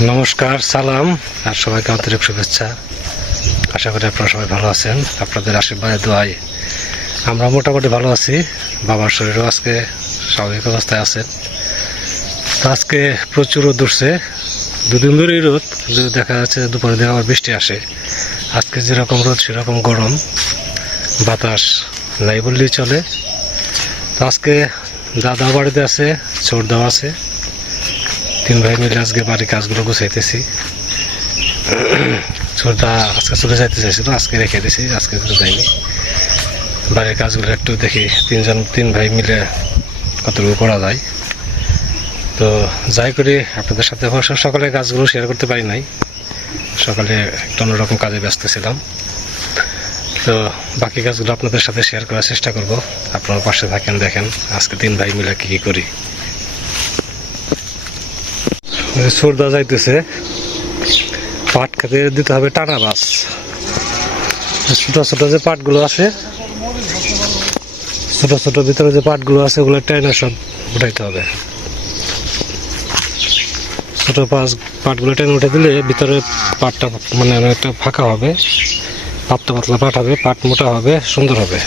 নমস্কার, সালাম আর সবাইকে আন্তরিক শুভেচ্ছা। আশা করি আপনারা সবাই ভালো আছেন। আপনাদের আশীর্বাদে দোয়াই আমরা মোটামুটি ভালো আছি। বাবার শরীরও আজকে স্বাভাবিক অবস্থায় আছে। তো আজকে প্রচুর রোদ উঠছে। দুদিন ধরেই রোদ কিন্তু দেখা যাচ্ছে যে দুপুরে দিকে আবার বৃষ্টি আসে। আজকে যেরকম রোদ, সেরকম গরম। বাতাস নাই বললেই চলে। তো আজকে দাদা বাড়িতে আছে ছোটদাও আছে। তিন ভাই মিলে আজকে বাড়ির কাজগুলো গুছাইতেছি। ছোটদা আজকে চলে যাইতে চাইছিল আজকে রেখে দিয়েছি আজকে কিন্তু যাইনি। বাড়ির কাজগুলো একটু দেখি, তিনজন, তিন ভাই মিলে কতটুকু করা যায়। তো যাই করি, আপনাদের সাথে অবশ্য সকালে কাজগুলো শেয়ার করতে পারি নাই। সকালে একটা অন্যরকম কাজে ব্যস্ত ছিলাম। তো বাকি কাজগুলো আপনাদের সাথে শেয়ার করার চেষ্টা করব। আপনার পাশে থাকেন, দেখেন, আজকে তিন ভাই মিলে কী কী করি। সুরদা যাইতেছে। পাট খেতে দিতে হবে টানা বাস ছোট ছোট যে পাটগুলো আছে, ছোট ছোট ভিতরে যে পাটগুলো আছে, ওগুলো টাইনা সব উঠাইতে হবে। ছোট পাঁচ পাটগুলো টেনে উঠে দিলে ভিতরে পাটটা মানে একটা ফাঁকা হবে। পাতলা পাতলা পাট হবে, পাট মোটা হবে, সুন্দর হবে।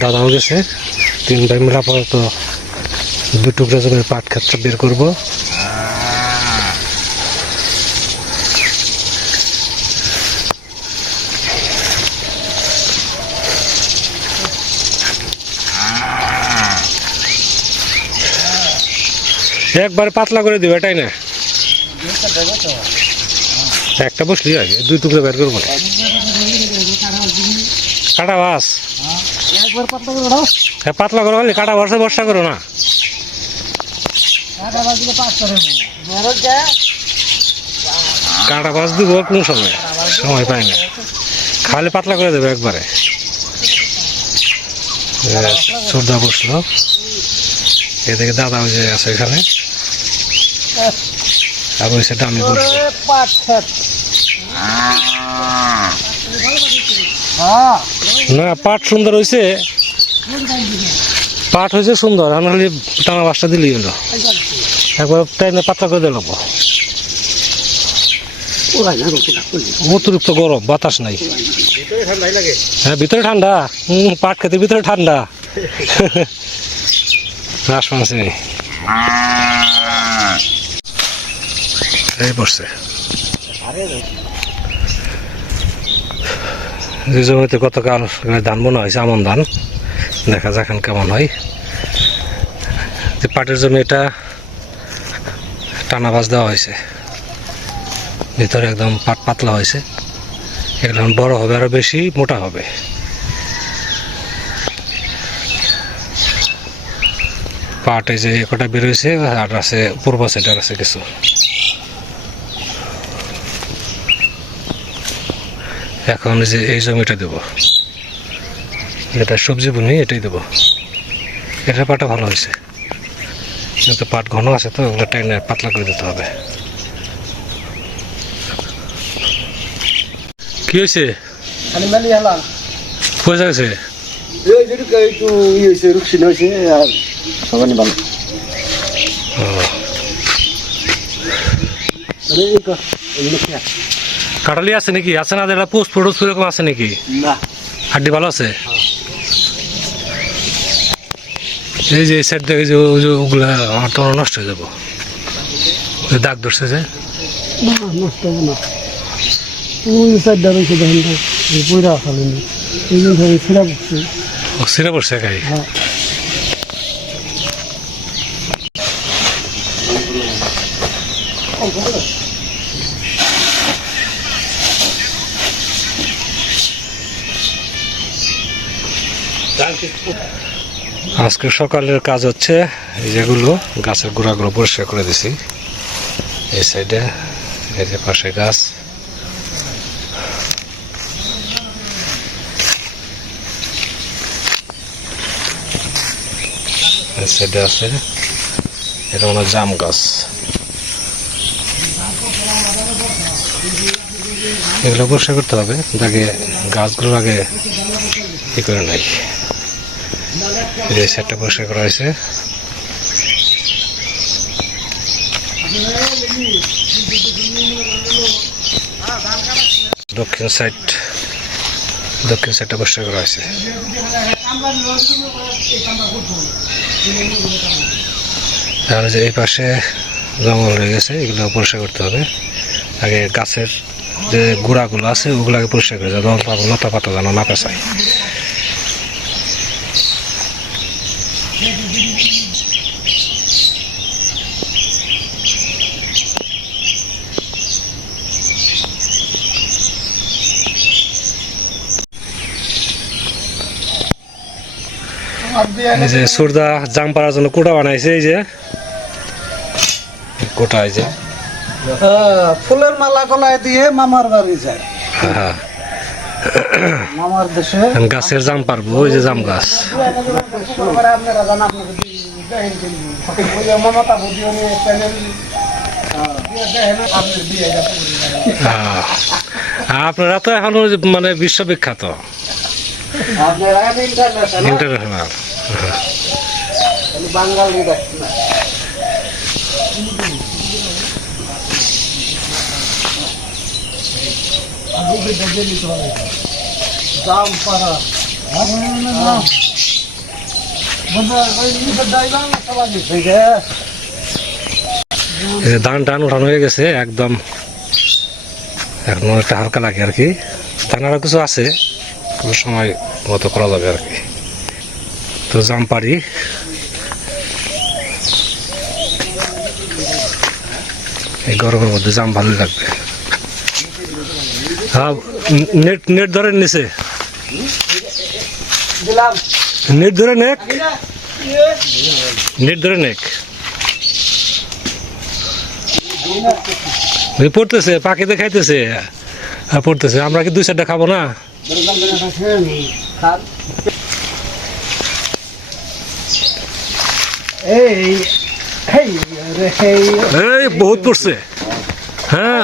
দাদাও গেছে, তিন ভাই মিলে আপাতত দু টুকরা জমির পাট ক্ষেত্র বের করব। একবার পাতলা করে দিবে এটাই না? একটা বসলি হয় দুই টুকরা বের করব। কাটা বাস। একবার পাতলা করে হ্যাঁ পাতলা করে বললি কাটা বর্ষা বর্ষা করো না। কাটা বাজলে পাঁচ করে কাটা দিব কোন সময়। সময় পাই না। খালি পাতলা করে দেবে একবারে। শ্রদ্ধা বসল। এদিকে দাদা ওই যে আছে এখানে। আর ওই সেটা আমি হ্যাঁ। না পাট সুন্দর হয়েছে পাট হয়েছে সুন্দর। আমি খালি টানা বাসটা দিলেই হলো। একবার টাইমে পাতলা করে করলি অতিরিক্ত গরম বাতাস নাই। হ্যাঁ ভিতরে ঠান্ডা। হুম পাট খেতে ভিতরে ঠান্ডা। রাস নেই এই পড়ছে। যে জমিতে গতকাল ধান বোনা হয়েছে আমন ধান। দেখা যাক কেমন হয়। যে পাটের জমি এটা টানা বাজ দেওয়া হয়েছে। ভিতরে একদম পাট পাতলা হয়েছে। এখন বড় হবে, আরও বেশি মোটা হবে। পাট এই যে কটা বেরোয়েছে আর আছে পূর্ব সাইডের আছে কিছু। এখন যে এই জমিটা দেবো। এটা সবজি বুনি এটাই দেবো। এটা পাটা ভালো হয়েছে। কিন্তু পাট ঘন আছে তো ওগুলো টাইনে পাতলা করে দিতে হবে কি হয়েছে খালি মেলি হেলাম কোথায় গেছে এই যদি একটু ইয়ে হয়েছে রুকসিন হয়েছে আর সবাই ভালো ও আরে এই তো এগুলো খেয়া কাটালি আছে নাকি আছে না যেটা পোস্ট ফটোস এরকম আছে নাকি না হাড্ডি ভালো আছে এই যে এই সাইড থেকে যে ওগুলা আমার তো নষ্ট হয়ে যাব। দাগ ধরছে যে। নষ্ট হবে না। ওই সাইডটা রয়েছে দেখেন তো ফেলেন এই জন্য ধরে ছিঁড়া পড়ছে। ও সিরে পড়ছে একাই? আজকে সকালের কাজ হচ্ছে এই যেগুলো গাছের গোড়াগুলো পরিষ্কার করে দিছি। এই সাইডে, এই যে পাশে গাছ। এই সাইডে আছে, এটা হয় জাম গাছ। এগুলো পরিষ্কার করতে হবে, যাকে গাছগুলো আগে ই করে নাই। এই সাইডটা পরিষ্কার করা হয়েছে। দক্ষিণ সাইড, দক্ষিণ সাইডটা পরিষ্কার করা হয়েছে। আর যে এই পাশে জঙ্গল রয়ে গেছে এগুলো পরিষ্কার করতে হবে। আগে গাছের যে গোড়াগুলো আছে, ওগুলাকে পরিষ্কার করে অল্প লতা পাতা যেন না পেঁচায়। এই যে সুরদা জাম পাড়ার জন্য কোটা বানাইছে এই যে। কোটা এই যে। হ্যাঁ, ফুলের মালা কলায় দিয়ে মামার বাড়ি যায়। হ্যাঁ এখন গাছের জাম পারব ওই যে জাম গাছ। আপনারা হ্যাঁ। তো এখন মানে বিশ্ববিখ্যাত। ইন্টারন্যাশনাল। বাঙালি ধান টান উঠানো হয়ে গেছে, একদম। এখন একটা হালকা লাগে আর কি। ধান আরও কিছু আছে সময় মতো করা যাবে আর কি। তো জাম পারি এই গরমের মধ্যে জাম ভালোই লাগবে। হ্যাঁ নেট নেট ধরে নিচে। দিলাম নেট ধরে নেক নেট ধরে নেক পড়তেছে পাখিতে খাইতেছে আর পড়তেছে আমরা কি দুই চারটা খাব না এই বহুত পড়ছে হ্যাঁ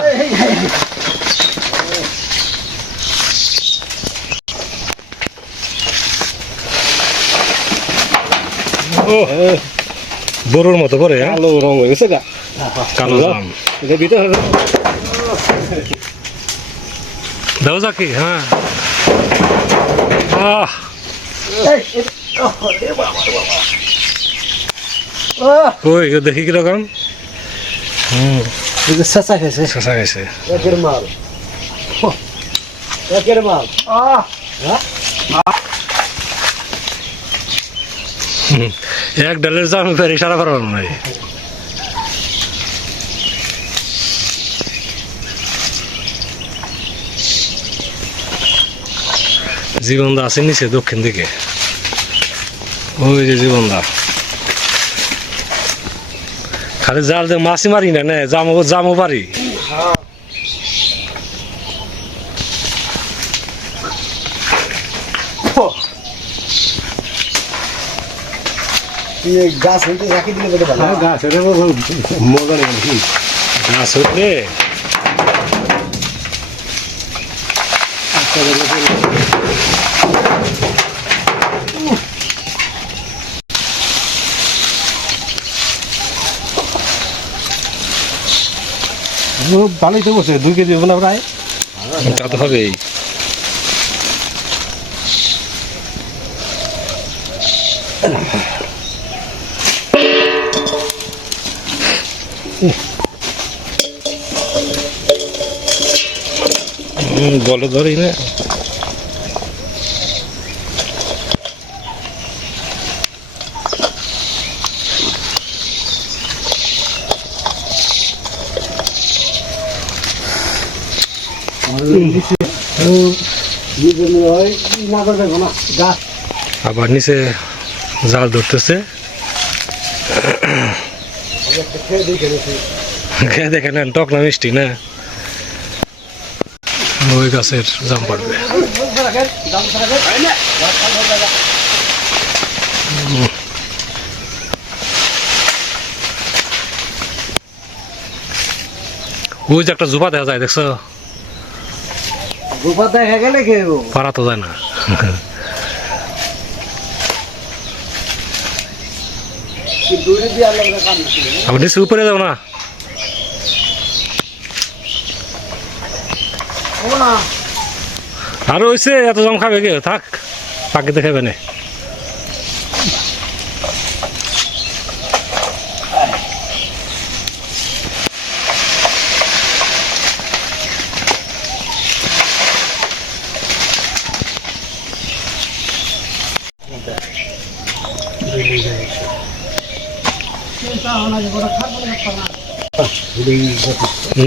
ও বড়োর মতো করে হ্যাঁ? কালো রং হয়ে গেছে গা। কালো জাম এটা ভিতরে দাও যাকি হ্যাঁ। আহ! ওই দেখি কীরকম। হুম। চেঁচা গেছে একের মাল। একের মাল। আহ! এক ডালের জাম ফেরি সারা পারবার নাই জীবনদা আছে নিচে, দক্ষিণ দিকে। ওই যে জীবনদা। খালি জাল দিয়ে মাছই মারি না, জামও জামও পারি। গাছ হইতে রাখি দিলে বলে ভালো হ্যাঁ গাছ মজা নেই। গাছ ভালোই তো বসে দুই কেজি হবে না প্রায়? তা তো হবেই। বলে ধরি না। আবার নিচে জাল ধরতেছে। খেয়ে না, টক না মিষ্টি না? ওই গাছের জাম পারবে ওই যে একটা জোপা দেখা যায় দেখছ? রূপা দেখা গেলে পারা তো যায় না। আবার নিচে যাব না। আরও হয়েছে এত জম খাবে কে? থাক পাখিতে দেখাবে না।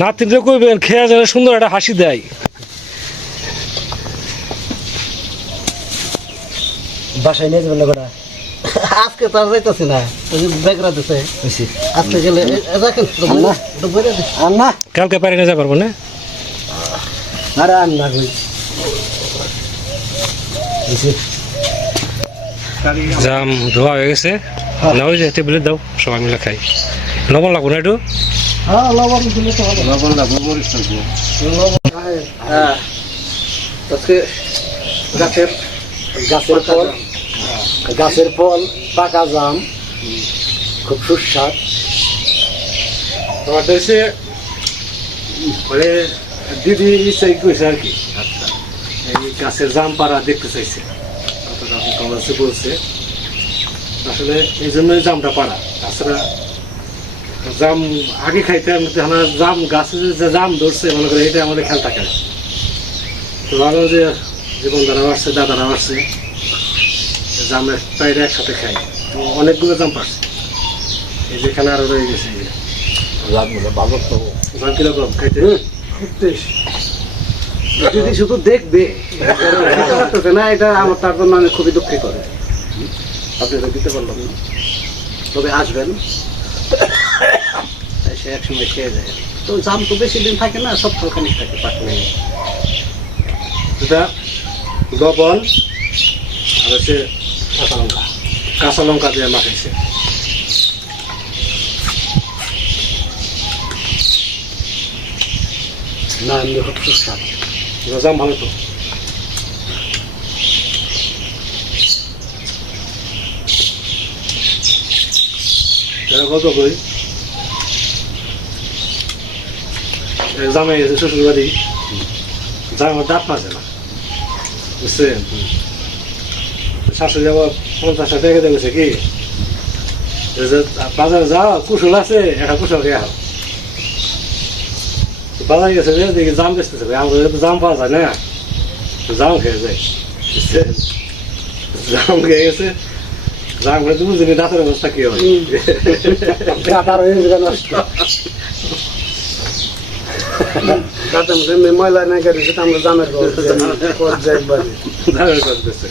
নাতিনরে কইবেন খেয়া যেন সুন্দর একটা হাসি দেয়। বাসায় নিয়ে যাবেন না আজকে তো আর যাইতেছি না ওই যে ব্যাগরা দিতে আজকে গেলে রাখেন আন্না কালকে পারি না যাবার পারব না? আরে আন্না কই? জাম ধোয়া হয়ে গেছে। না ওই যে টেবিলে দাও সবাই মিলে খাই। লবণ লাগবো না একটু? হ্যাঁ লবণ দিলে তো হবে। লবণ লাগবে মরিচ লাগবে হ্যাঁ আজকে গাছের গাছের ফল। গাছের ফল পাকা জাম। খুব সুস্বাদ। তোমার দেশে মানে দিদি ইচ্ছা করেছে আর কি। এই গাছের জাম পাড়া দেখতে চাইছে। কতটা কমার্সে বলছে। আসলে এই জন্যই জামটা পাড়া। তাছাড়া জাম আগে খাইতাম আমরা জাম গাছে যে জাম ধরছে মনে করে এটা আমাদের খেয়াল থাকে না। তো ভালো যে জীবন দ্বারা আসছে দাদারা আসছে। জামের প্রায় একসাথে খাই। তো অনেকগুলো জাম পারছে এই যেখানে আরও রয়ে গেছে এই যে। জাম কীরকম খাইতে? যদি শুধু দেখবে না এটা আমার তার জন্য আমি খুবই দুঃখিত। আপনি তো দিতে পারলাম না। তবে আসবেন। এসে একসময় খেয়ে যায়। তো জাম তো বেশি দিন থাকে না সব খানিক থাকে পাকলে এটা লবণ আর হচ্ছে কাঁচা লঙ্কা। কাঁচা লঙ্কা দিয়ে মাখাইছে। না সুস্বাদু এটা জাম ভালো তো। এটা কত কই এই জামে এসে শ্বশুর বাড়ি। জামে আমার দাঁত বাজারে যাও কুশল আছে বাজারে গেছে দেখি জাম বেচতেছে আমাদের তো না। জাম খেয়ে যায়। জাম খেয়ে জাম খেয়ে তুমি দাঁতের অবস্থা কি কাটার মধ্যে ময়লা না গেলে সেটা আমরা জানার করছে একবার দাঁড়ায় করতেছে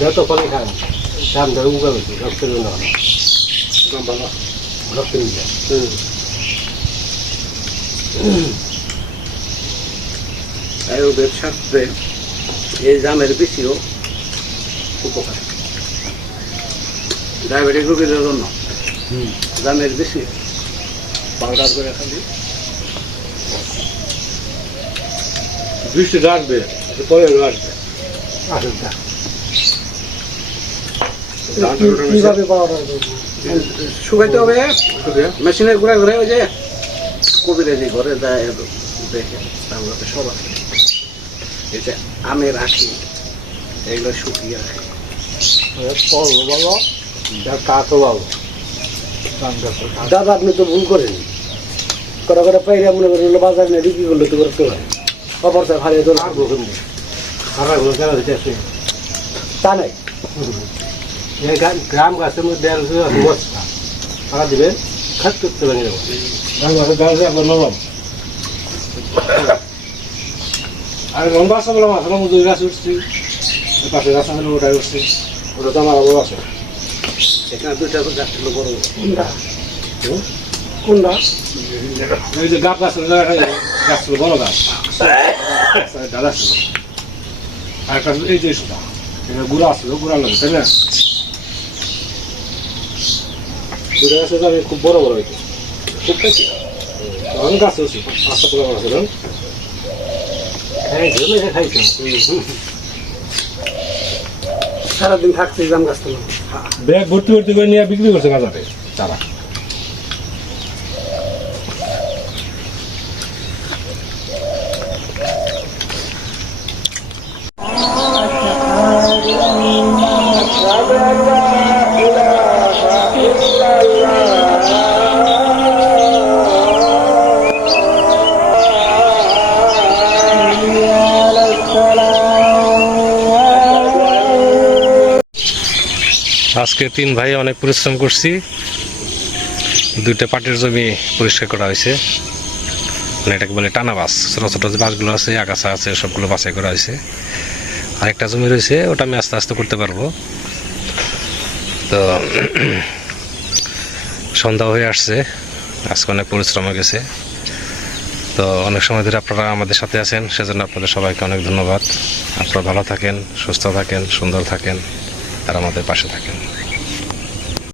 যত ফলে খায় দাম ধরে উগা বেশি রক্ত না রক্ত নিয়ে আয়ুর্বেদ শাস্ত্রে এই জামের বেশিও উপকার। ডায়াবেটিক রোগীদের জন্য জামের বেশি পাউডার করে খালি বৃষ্টি ডাকবে একটু পরে আসবে। শুকাইতে হবে। মেশিনের ঘুরে ঘুরে ওই যে কবিরাজি ঘরে যায় দেখে তারপরে সব আছে। যে আমের আখি এগুলো শুকিয়ে রাখে দাদা আপনি তো ভুল করেন কটা কটা পাইরা মনে করেন বাজার নিয়ে বিক্রি করলে তো করতে পারে অপরটা ভালো তো লাগবো কিন্তু ঘুরে কেন দিতে আসে তা নাই এই গ্রাম গাছের মধ্যে বস্তা টাকা দিবেন খাট করতে একবার নরম আর লম্বা আছে বললাম আসলে মজুরি গাছ উঠছি পাশে গাছ আছে ওটাই উঠছি ওটা তো আমার বড় আছে। এখানে দুইটা তো গাছ ছিল বড় কোনটা? ওই যে গাছ গাছ গাছ ছিল বড় গাছ। দাদা ছিল। আর একটা এই যে সুতা এটা গুড়া ছিল গুড়া লাগে তাই না? গুড়া গাছ আমি খুব বড় বড় হইতো খুব বেশি? অনেক গাছ আছে পাঁচটা পোলা খাইতাম সারাদিন থাকছে জাম গাছ তো ব্যাগ ভর্তি ভর্তি করে নিয়ে বিক্রি করছে বাজারে চারা আজকে তিন ভাই অনেক পরিশ্রম করছি। দুইটা পাটের জমি পরিষ্কার করা হয়েছে। মানে এটাকে বলে টানা বাস, ছোটো ছোটো যে বাসগুলো আছে, আগাছা আছে, সবগুলো বাছাই করা হয়েছে। আরেকটা জমি রয়েছে, ওটা আমি আস্তে আস্তে করতে পারব। তো সন্ধ্যা হয়ে আসছে, আজকে অনেক পরিশ্রম হয়ে গেছে। তো অনেক সময় ধরে আপনারা আমাদের সাথে আছেন, সেজন্য আপনাদের সবাইকে অনেক ধন্যবাদ। আপনারা ভালো থাকেন, সুস্থ থাকেন, সুন্দর থাকেন, আর আমাদের পাশে থাকেন।